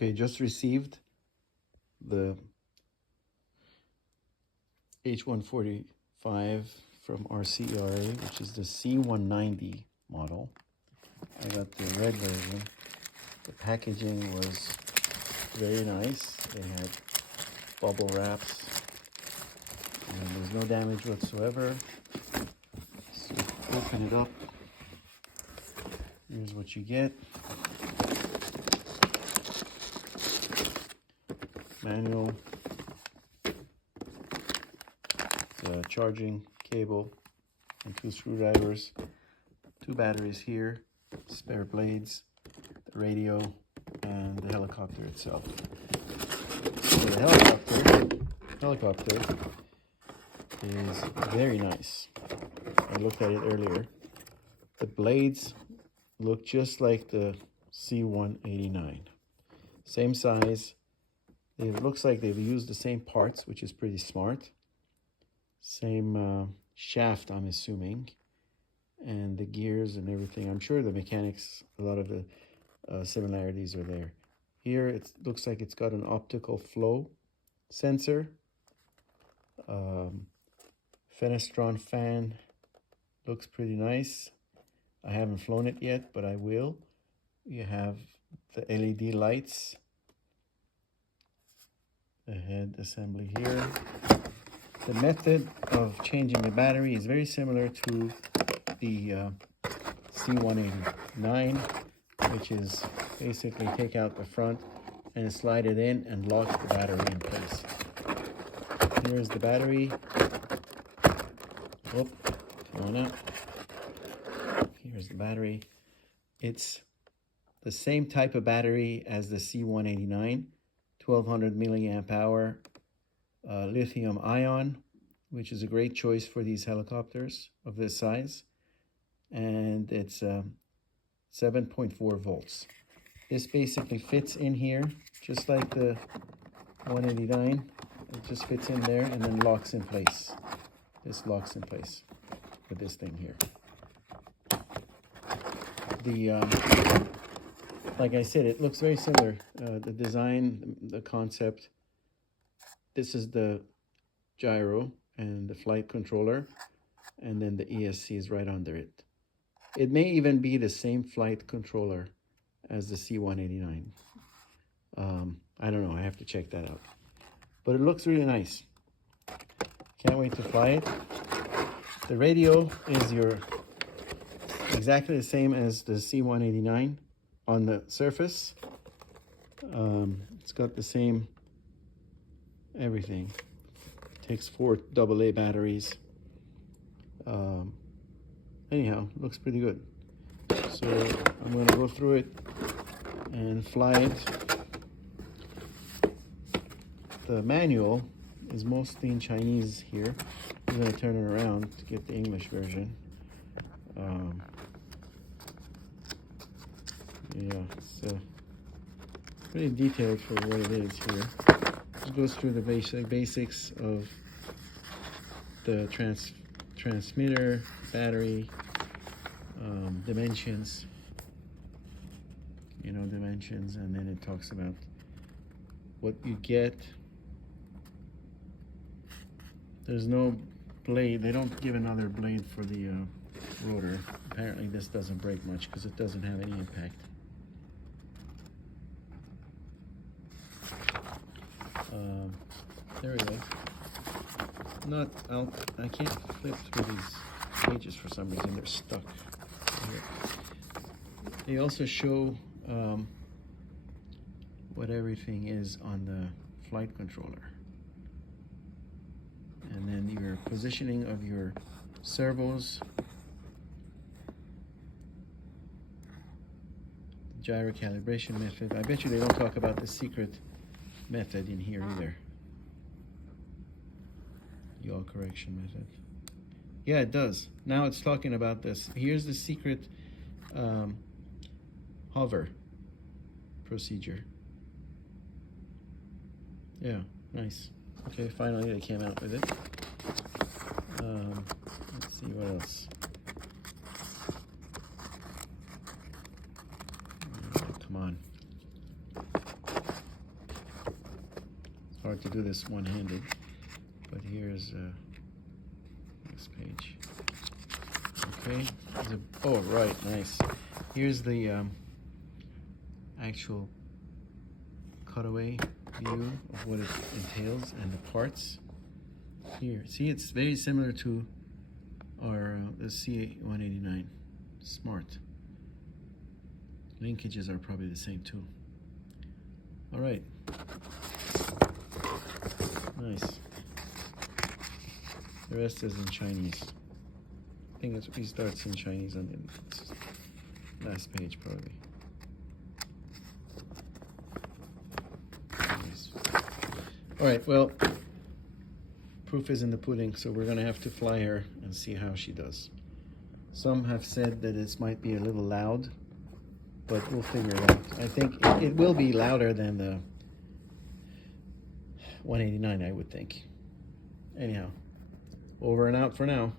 Okay, just received the H145 from RCERA, which is the C190 model. I got the red version. The packaging was very nice. It had bubble wraps, and there's no damage whatsoever. So open it up. Here's what you get. Manual, the charging cable, and 2 screwdrivers, 2 batteries here, spare blades, the radio, and the helicopter itself. So the helicopter is very nice. I looked at it earlier. The blades look just like the C189. Same size. It looks like they've used the same parts, which is pretty smart. Same shaft, I'm assuming. And the gears and everything. I'm sure the mechanics, a lot of the similarities are there. Here, it looks like it's got an optical flow sensor. Fenestron fan looks pretty nice. I haven't flown it yet, but I will. You have the LED lights. The head assembly here. The method of changing the battery is very similar to the C189, which is basically take out the front and slide it in and lock the battery in place. Here's the battery. Oh, come on up. Here's the battery. It's the same type of battery as the C189, 1200 milliamp hour lithium ion, which is a great choice for these helicopters of this size. And it's 7.4 volts. This basically fits in here, just like the 189. It just fits in there and then locks in place. This locks in place with this thing here. Like I said, it looks very similar. The design, the concept. This is the gyro and the flight controller, and then the ESC is right under it. It may even be the same flight controller as the C189. I don't know, I have to check that out. But it looks really nice. Can't wait to fly it. The radio is exactly the same as the C189 on the surface. It's got the same everything. Takes 4 AA batteries. Anyhow, looks pretty good. So I'm going to go through it and fly it. The manual is mostly in Chinese here. I'm going to turn it around to get the English version. Yeah, it's pretty detailed for what it is here. It goes through the basics of the transmitter, battery, dimensions, dimensions, and then it talks about what you get. There's no blade. They don't give another blade for the rotor. Apparently this doesn't break much because it doesn't have any impact. There we go. I can't flip through these pages for some reason. They're stuck here. They also show what everything is on the flight controller. And then your positioning of your servos, gyro calibration method. I bet you they don't talk about the secret method in here either. Yaw correction method. Yeah, it does. Now it's talking about this. Here's the secret hover procedure. Yeah, nice. Okay, finally they came out with it. Let's see what else. Come on. hard to do this one-handed, but here's this page. Okay, oh right, nice. Here's the actual cutaway view of what it entails and the parts. Here, see, it's very similar to our the C189. Smart. Linkages are probably the same too. All right. Nice. The rest is in Chinese. I think he starts in Chinese on the last page probably. Nice. All right, well, proof is in the pudding, so we're gonna have to fly her and see how she does. Some have said that this might be a little loud, but we'll figure it out. I think it will be louder than the 189, I would think. Anyhow, over and out for now.